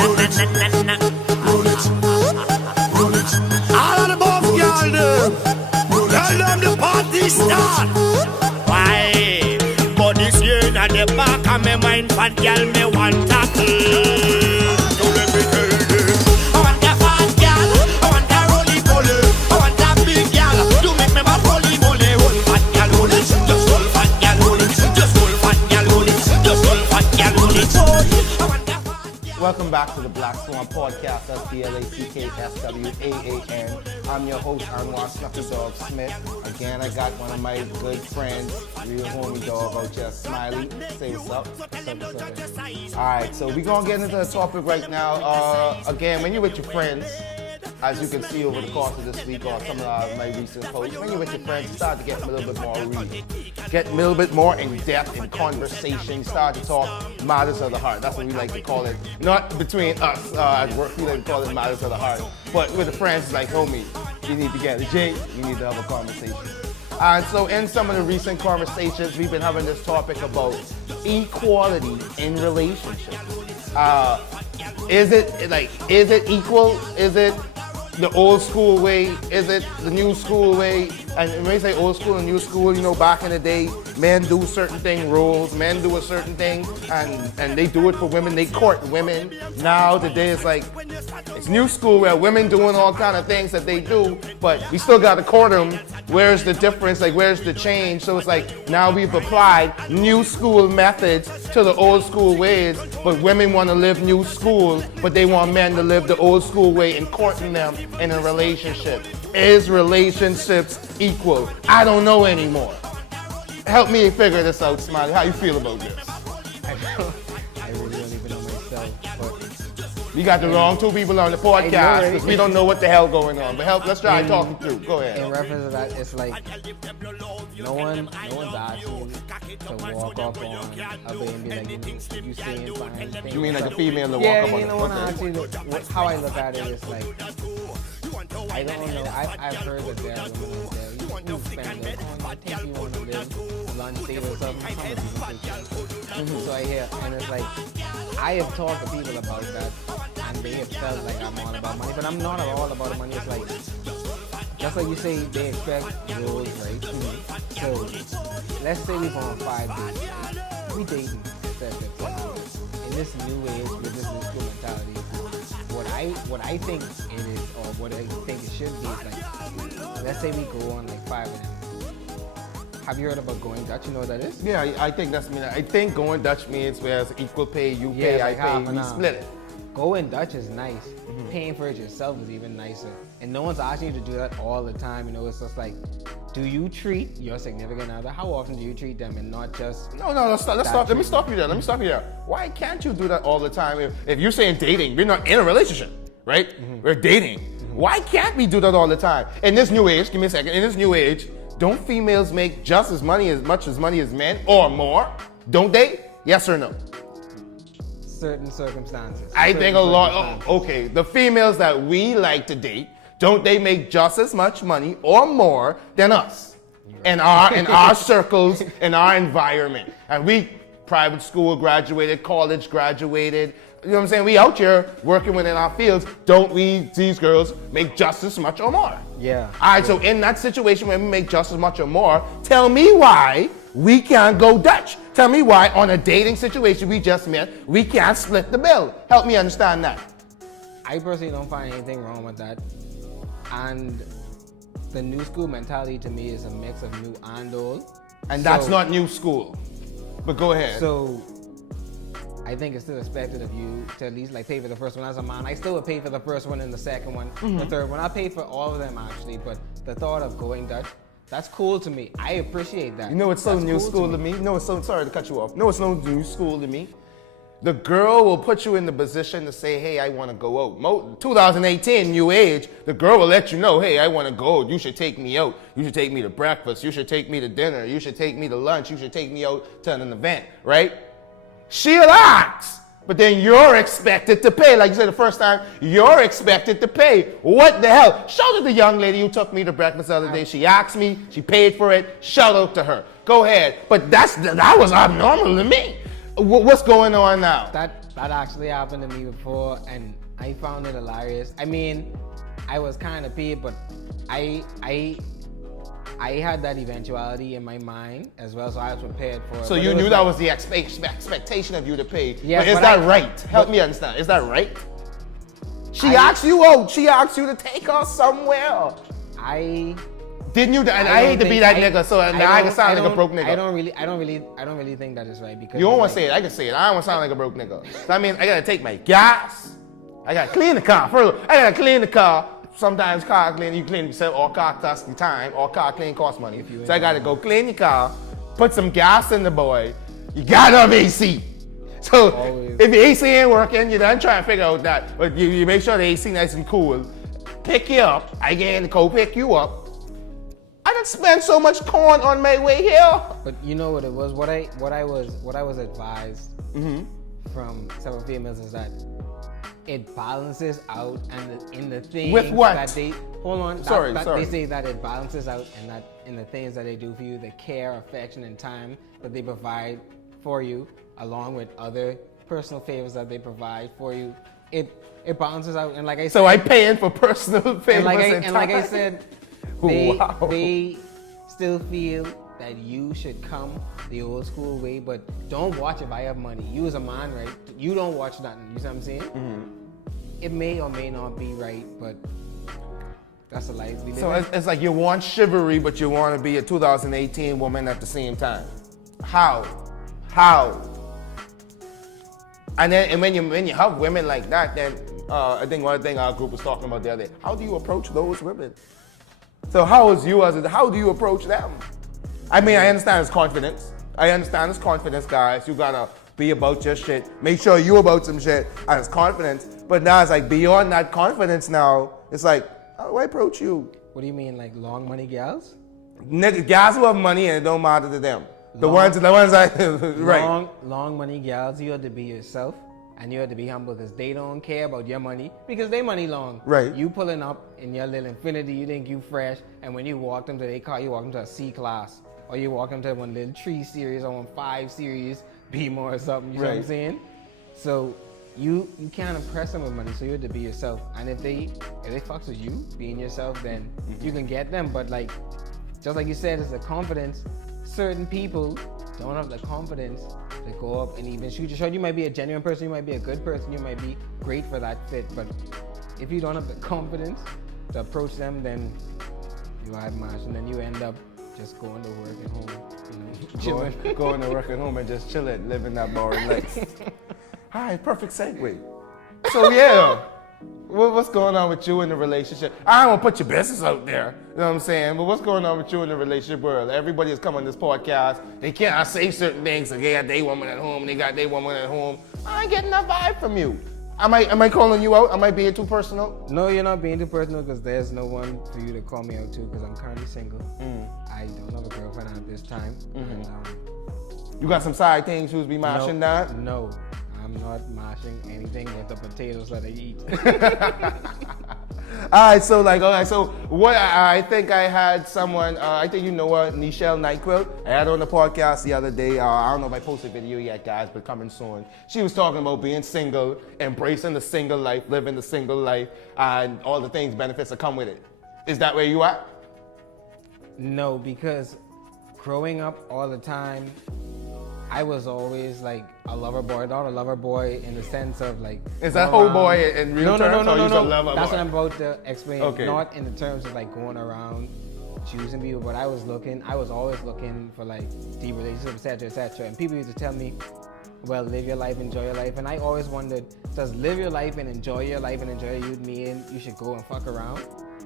All of the buff girl them. Tell them the party start. Why? But this year in the back of my mind, fat girl me want tackle. So let me tell them. I want a fat girl, I want a roly-poly, I want a big girl. You make me bad roly-moly, hold fat girl, hold it. Just hold fat girl, hold it. Just hold fat girl, hold it. Just hold fat girl, hold it. I want a fat girl. Welcome back to the Black Swaan Podcast. That's BLACKSWAAN. I'm your host, Anwar Snuffy Dog Smith. Again, I got one of my good friends, real homie dog out here, Smiley. Say what's up. Alright, so we're going to get into the topic right now. Again, when you're with your friends, as you can see over the course of this week or some of my recent posts, when you're with your friends, you start to get a little bit more real. Get a little bit more in depth in conversation. You start to talk matters of the heart. That's what we like to call it. Not between us at work, we like to call it matters of the heart. But with the friends, it's like, homie, you need to get a J, you need to have a conversation. And so in some of the recent conversations, we've been having this topic about equality in relationships. Is it equal? Is it the old school way? Is it the new school way? And when you say old school and new school, you know, back in the day, men do certain thing, roles, men do a certain thing, and they do it for women, they court women. Now today it's like, it's new school where women doing all kind of things that they do, but we still got to court them. Where's the difference? Like, where's the change? So it's like, now we've applied new school methods to the old school ways, but women want to live new school, but they want men to live the old school way in courting them in a relationship. Is relationships equal? I don't know anymore. Help me figure this out, Smiley. How you feel about this? I really don't even know myself, but We got the wrong two people on the podcast because we don't know what the hell going on. But let's try talking through. Go ahead. In reference to that, it's like no one's asking to walk up on a baby and be like, you saying fine things. You mean like a female to walk yeah, up on you know the what actually, how I look at it is like, I don't know. I've heard that there are women out there. You spend it. I think you want to live lunch date or something. So I hear, and it's like, I have talked to people about that, and they have felt like I'm all about money, but I'm not at all about the money. It's like, just like you say, they expect rules, right? So let's say we go on 5 dates. We dating, in this new age with this new school mentality. What I think it is, or what I think it should be, is like, let's say we go on like 5 of them. Have you heard about going Dutch? You know what that is? Yeah, I think that's mean. I think going Dutch means where it's equal pay, you pay, it's I like pay, half and we half. split it. Going Dutch is nice. Paying for it yourself is even nicer. And no one's asking you to do that all the time. You know, it's just like, do you treat your significant other? How often do you treat them and not just... No, let's stop. Let me stop you there. Why can't you do that all the time? If you're saying dating, we're not in a relationship, right? We're dating. Why can't we do that all the time? In this new age, give me a second, in this new age, don't females make just as much as money as men or more? Don't they? Yes or no? Certain circumstances. I think a lot, okay, the females that we like to date, don't they make just as much money or more than us? In our circles, in our environment. And we private school graduated, college graduated, you know what I'm saying? We out here working within our fields. Don't we, these girls, make just as much or more? Yeah. All right, so in that situation when we make just as much or more, tell me why we can't go Dutch. Tell me why on a dating situation we just met, we can't split the bill. Help me understand that. I personally don't find anything wrong with that. And the new school mentality to me is a mix of new and old. And that's not new school. But go ahead. So I think it's still expected of you to at least like pay for the first one. As a man, I still would pay for the first one and the second one, the third one. I pay for all of them actually, but the thought of going Dutch, that's cool to me. I appreciate that. You know it's so new school to me? No, it's so, sorry to cut you off. No, it's no new school to me. The girl will put you in the position to say, hey, I want to go out. 2018, new age, the girl will let you know, hey, I want to go out. You should take me out. You should take me to breakfast. You should take me to dinner. You should take me to lunch. You should take me out to an event, right? She'll ask, but then you're expected to pay. Like you said the first time, you're expected to pay. What the hell? Shout out to the young lady who took me to breakfast the other day. She asked me, she paid for it. Shout out to her. Go ahead. But that was abnormal to me. What's going on now? That actually happened to me before, and I found it hilarious. I mean, I was kind of peeved, but I had that eventuality in my mind as well, so I was prepared for it. So you knew that was the expectation of you to pay. Yes, but is but that right? Help me understand. Is that right? She asked you out. She asked you to take her somewhere. Didn't you? And I hate to be that nigga, so now I can sound like a broke nigga. I don't really think that is right because You don't want to say it. I can say it. I don't want to sound like a broke nigga. So I mean, I gotta take my gas. I gotta clean the car. First, I gotta clean the car. Sometimes car clean, you clean yourself, or car costs you time, or car clean costs money. So I gotta go clean your car, put some gas in the boy. You gotta have AC. So if your AC ain't working, you done trying to figure out that. But you make sure the AC nice and cool. Pick you up. I get to go pick you up. I done spent so much corn on my way here. But you know what it was? What I was advised from several females is that it balances out, and in the things With what? that they Sorry. they say that it balances out, and that in the things that they do for you, the care, affection, and time that they provide for you, along with other personal favors that they provide for you, it balances out. And like I said, So I paying for personal favors and like I said, Wow. they still feel that you should come the old school way, but don't watch if I have money. You as a man, right? You don't watch nothing. You see what I'm saying? Mm-hmm. It may or may not be right, but that's the life we live So in. it's like you want chivalry, but you want to be a 2018 woman at the same time. How? And when you have women like that, then I think one thing our group was talking about the other day. How do you approach those women? So how do you approach them? I mean, I understand it's confidence. Guys. You gotta be about your shit. Make sure you about some shit, and it's confidence. But now it's like beyond that confidence. Now it's like, how do I approach you? What do you mean, like long money gals? Niggas, guys who have money and it don't matter to them. The ones I right. Long money gals, you have to be yourself. And you have to be humble because they don't care about your money because they money long. Right. You pulling up in your little Infinity, you think you fresh, and when you walk them to their car, you walk them to a C class. Or you walk them to one little 3 Series or one 5 Series, Beamer or something, you know what I'm saying? So you can't impress them with money, so you have to be yourself. And if they fucks with you, being yourself, then you can get them. But like, just like you said, it's the confidence. Certain people don't have the confidence to go up and even shoot your shot. You might be a genuine person, you might be a good person, you might be great for that fit, but if you don't have the confidence to approach them, then you have much, and then you end up just going to work at home, Going to work at home and just chilling, living that boring life. Hi, perfect segue. So yeah, what's going on with you in the relationship? I don't want to put your business out there, you know what I'm saying? But what's going on with you in the relationship world? Everybody has come on this podcast. They can't say certain things. Like they got their woman at home. They got their woman at home. I ain't getting that vibe from you. Am I calling you out? Am I being too personal? No, you're not being too personal because there's no one for you to call me out to because I'm currently single. I don't have a girlfriend at this time. And, you got some side things who's be mashing that? No, I'm not mashing anything but the potatoes that I eat. All right, so what I think I had someone, I think you know what, Nichelle Nyquil. I had her on the podcast the other day. I don't know if I posted a video yet, guys, but coming soon. She was talking about being single, embracing the single life, living the single life, and all the things, benefits that come with it. Is that where you at? No, because growing up all the time, I was always like a lover boy, not a lover boy in the sense of like. Is that whole boy in real terms? No. That's That's what I'm about to explain. Okay. Not in the terms of like going around choosing people, but I was always looking for like deep relationships, etc. And people used to tell me, well, live your life, enjoy your life. And I always wondered, does live your life and enjoy your life and enjoy you mean you should go and fuck around?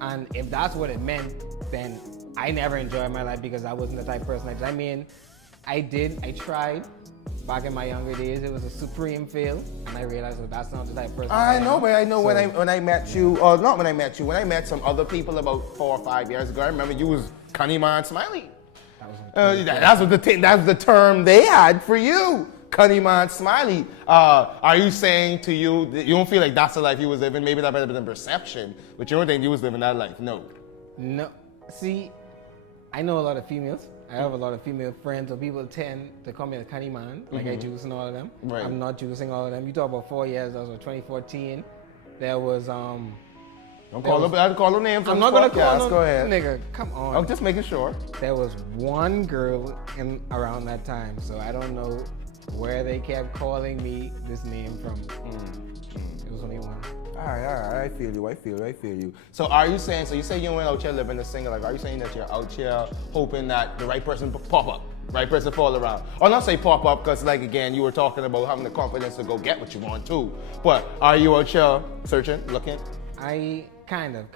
And if that's what it meant, then I never enjoyed my life because I wasn't the type of person. I mean, I tried back in my younger days. It was a supreme fail, and I realized that that's not the type of person I know, am. but I know So- when I met you, or not when I met you, when I met some other people about 4 or 5 years ago, I remember you was Connie Man Smiley. That's the term they had for you, Connie Man Smiley. Are you saying to you that you don't feel like that's the life you was living? Maybe that might have been a perception, but you don't think you was living that life? No. No, see, I know a lot of females, I have a lot of female friends, so people tend to call me a cunny man, like I juice and all of them. Right. I'm not juicing all of them. You talk about 4 years, that was 2014. There was, Don't call her names. I'm not gonna call no Go ahead. nigga, come on. I'm just making sure. There was one girl in around that time, so I don't know where they kept calling me this name from. It was only one. All right. I feel you. So are you saying, you say you went out here living a single life. Are you saying that you're out here hoping that the right person pop up, right person fall around? Or not say pop up, because like again, you were talking about having the confidence to go get what you want too. But are you out here searching, looking? I kind of.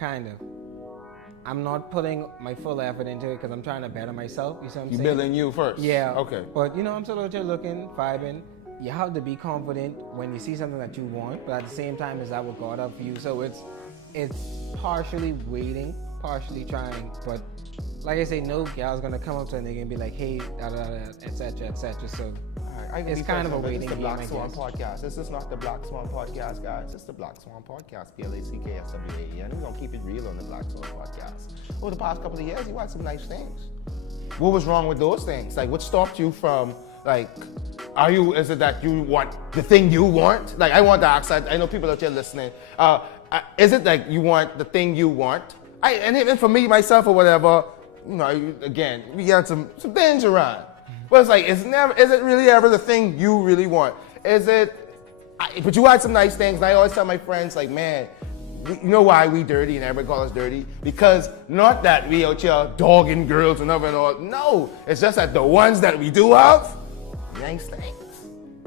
I'm not putting my full effort into it because I'm trying to better myself. You see what I'm saying? You building you first. Yeah. Okay. But I'm still out there looking, vibing. You have to be confident when you see something that you want, but at the same time, is that what God up for you? So it's partially waiting, partially trying. But like I say, no gal's gonna come up to a nigga and be like, hey, da da da, etc. etc. So it's kind of a waiting game. This is the Black Swan podcast. This is not the Black Swan podcast, guys. It's the Black Swan podcast. PLACKSWAN. And we're gonna keep it real on the Black Swan podcast. Over the past couple of years, you had some nice things. What was wrong with those things? Like, what stopped you from is it that you want the thing you want? Like, I want to ask, I know people out there listening. Is it like you want the thing you want? And even for me, myself, or whatever, again, we got some things around. But it's like, is it really ever the thing you really want? But you had some nice things, and I always tell my friends, like, man, you know why we dirty and everybody calls us dirty? Because not that we out here dogging girls and all. No, it's just that the ones that we do have, nice things.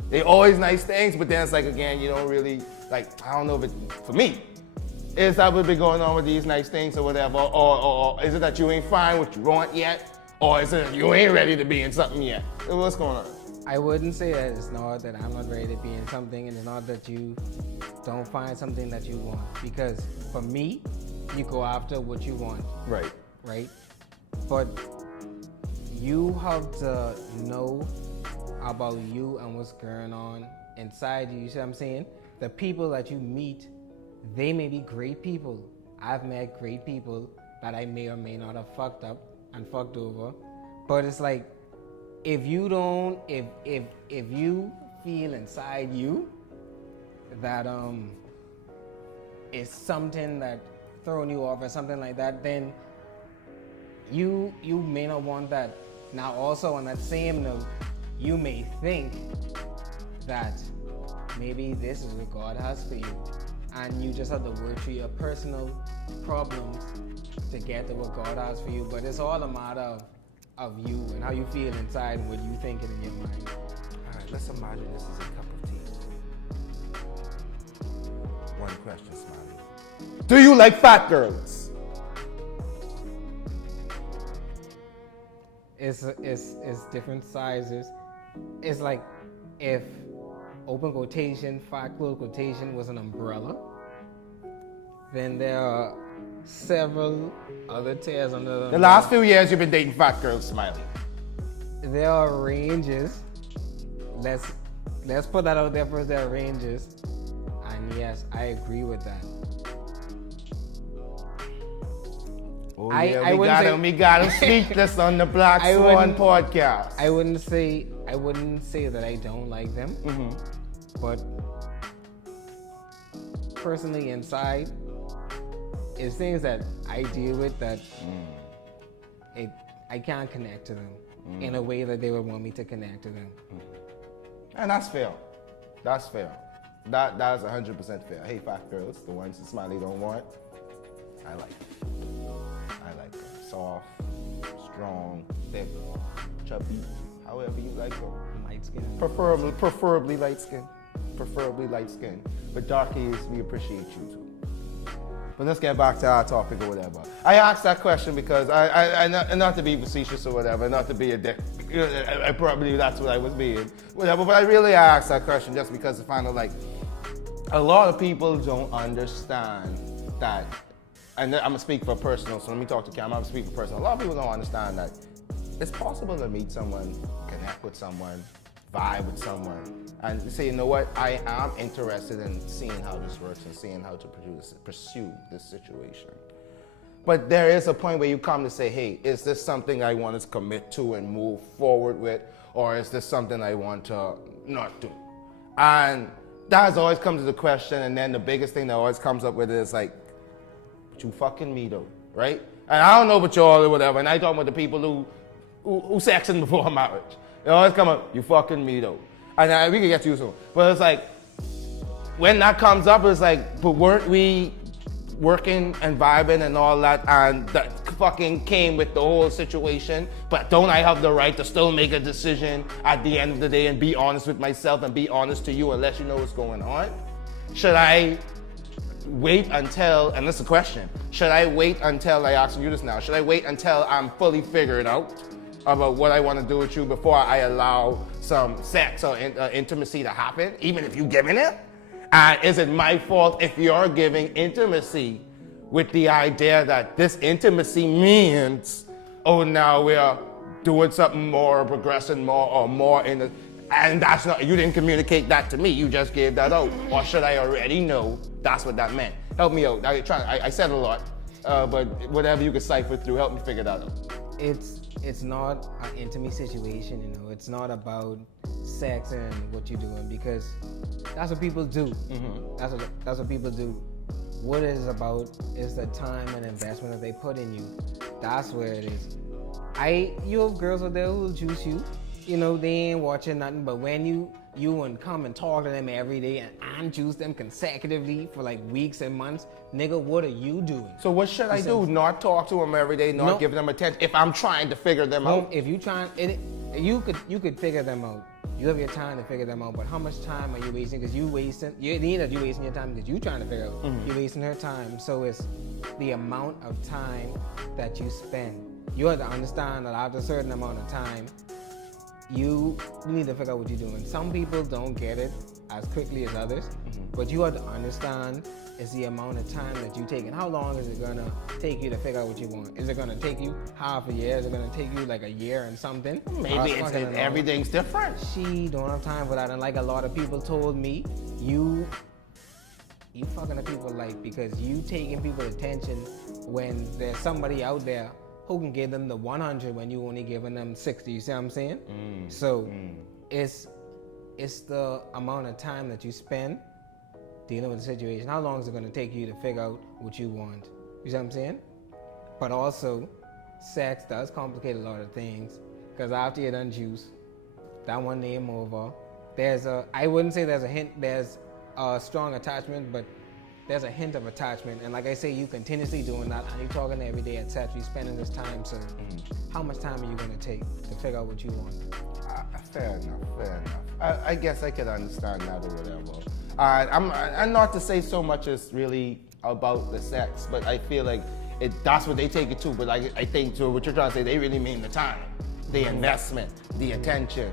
They always nice things, but then it's like, again, you don't really, like, I don't know if for me, is that what's been going on with these nice things or whatever? Or is it that you ain't find what you want yet? Or is it you ain't ready to be in something yet? What's going on? I wouldn't say that it's not that I'm not ready to be in something, and it's not that you don't find something that you want. Because for me, you go after what you want. Right. Right? But you have to know about you and what's going on inside you. You see what I'm saying? The people that you meet, they may be great people. I've met great people that I may or may not have fucked up and fucked over. But it's like, if you feel inside you that it's something that throwing you off or something like that, then you may not want that. Now also on that same note, you may think that maybe this is what God has for you, and you just have to work through your personal problems to get to what God has for you. But it's all a matter of you and how you feel inside and what you thinking in your mind. All right, let's imagine this is a cup of tea. One question, Smiley. Do you like fat girls? It's different sizes. It's like if open quotation, fat close quotation was an umbrella, then there are several other tiers under the last few years you've been dating fat girls, Smiley. There are ranges. Let's put that out there first. There are ranges, and yes, I agree with that. Oh yeah, we got him speechless on the Black Swaan podcast. I wouldn't say that I don't like them, but personally inside, it's things that I deal with that I can't connect to them in a way that they would want me to connect to them. And that's fair. That's fair. That is 100% fair. Hey, fat girls, the ones that Smiley don't want, I like them. I like them. Soft, strong, thick, chubby, however you like them. Light skin. Preferably light skin. Preferably light skin. But darkies, we appreciate you too. But let's get back to our topic or whatever. I asked that question because I not to be facetious or whatever, not to be a dick. I probably that's what I was being, whatever. But I really asked that question just because I find out like a lot of people don't understand that. And I'm gonna speak for personal, so let me talk to Cam. I'm gonna speak for personal. A lot of people don't understand that it's possible to meet someone, connect with someone, vibe with someone, and say, you know what, I am interested in seeing how this works and seeing how to pursue this situation. But there is a point where you come to say, hey, is this something I want to commit to and move forward with, or is this something I want to not do? And that has always come to the question, and then the biggest thing that always comes up with it is like, but you fucking me though, right? And I don't know about y'all or whatever, and I talk about the people who sexing before marriage. They always come up, you fucking me though. And we can get to you soon. But it's like, when that comes up, it's like, but weren't we working and vibing and all that, and that fucking came with the whole situation, but don't I have the right to still make a decision at the end of the day and be honest with myself and be honest to you and let you know what's going on? Should I wait until, and this is a question, should I wait until, I ask you this now, should I wait until I'm fully figured out about what I want to do with you before I allow some sex or intimacy to happen, even if you're giving it? And is it my fault if you're giving intimacy with the idea that this intimacy means, oh, now we're doing something more, progressing more, or more in the, and that's not, you didn't communicate that to me, you just gave that out. Or should I already know that's what that meant? Help me out. I said a lot, but whatever you can cipher through, help me figure that out. It's not an intimate situation, you know. It's not about sex and what you're doing, because that's what people do. Mm-hmm. That's what people do. What it is about is the time and investment that they put in you. That's where it is. You have girls out there who will juice you. You know, they ain't watching nothing, but when you and come and talk to them every day and juice them consecutively for like weeks and months, nigga, what are you doing? So what should I do? Not talk to them every day, not give them attention if I'm trying to figure them out? If you trying, you could figure them out. You have your time to figure them out, but how much time are you wasting? Because you wasting your time because you trying to figure out. Mm-hmm. You're wasting her time. So it's the amount of time that you spend. You have to understand that after a certain amount of time, you need to figure out what you're doing. Some people don't get it as quickly as others, but you have to understand is the amount of time that you take, and how long is it gonna take you to figure out what you want? Is it gonna take you half a year? Is it gonna take you like a year and something? Maybe everything's different. She don't have time for that, and like a lot of people told me, you fucking the people like, because you taking people's attention when there's somebody out there who can give them the 100 when you only giving them 60. You see what I'm saying? It's the amount of time that you spend dealing with the situation. How long is it going to take you to figure out what you want? You see what I'm saying? But also, sex does complicate a lot of things, because after you're done juice, that one name over, I wouldn't say there's a hint, there's a strong attachment, but there's a hint of attachment. And like I say, you continuously doing that, and you're talking every day, etc. You're spending this time, so how much time are you going to take to figure out what you want? Fair enough. I guess I could understand that or whatever. I'm not to say so much as really about the sex, but I feel like that's what they take it to. But I think to what you're trying to say, they really mean the time, the investment, the attention.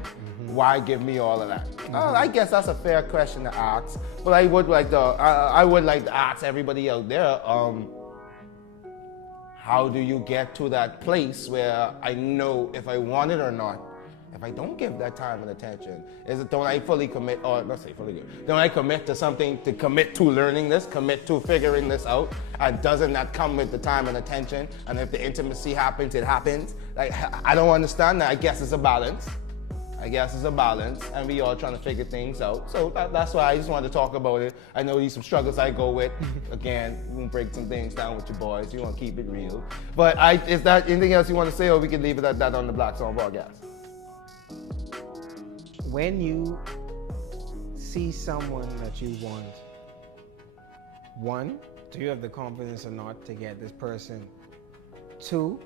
Why give me all of that? I guess that's a fair question to ask. But I would like to ask everybody out there, how do you get to that place where I know if I want it or not? If I don't give that time and attention, don't I fully commit, or let's say fully good, don't I commit to something, to commit to learning this, commit to figuring this out, and doesn't that come with the time and attention? And if the intimacy happens, it happens. Like, I don't understand that. I guess it's a balance, and we all trying to figure things out. So that's why I just wanted to talk about it. I know these some struggles I go with. Again, we're gonna break some things down with your boys. You want to keep it real. But is that anything else you want to say, or we can leave it at that on the Black Song Podcast? When you see someone that you want, one, do you have the confidence or not to get this person? Two,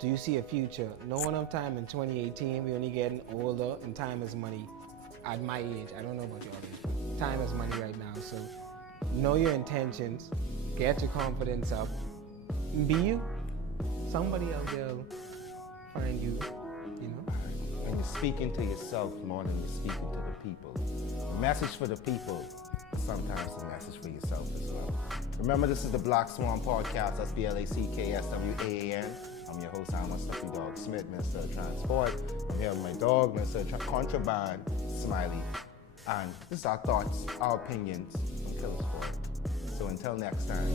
do you see a future? Knowing of time in 2018, we're only getting older, and time is money. At my age, I don't know about your age, time is money right now. So know your intentions, get your confidence up, be you. Somebody out there will find you, you know. And you're speaking to yourself more than you're speaking to the people. The message for the people, sometimes the message for yourself as well. Remember, this is the Black Swaan Podcast. That's BLACKSWAAN. I'm your host, I'm Stuffy Dog Smith, Minister of Transport. I'm here with my dog, Minister of Contraband, Smiley. And this is our thoughts, our opinions on Killer Sport. So until next time.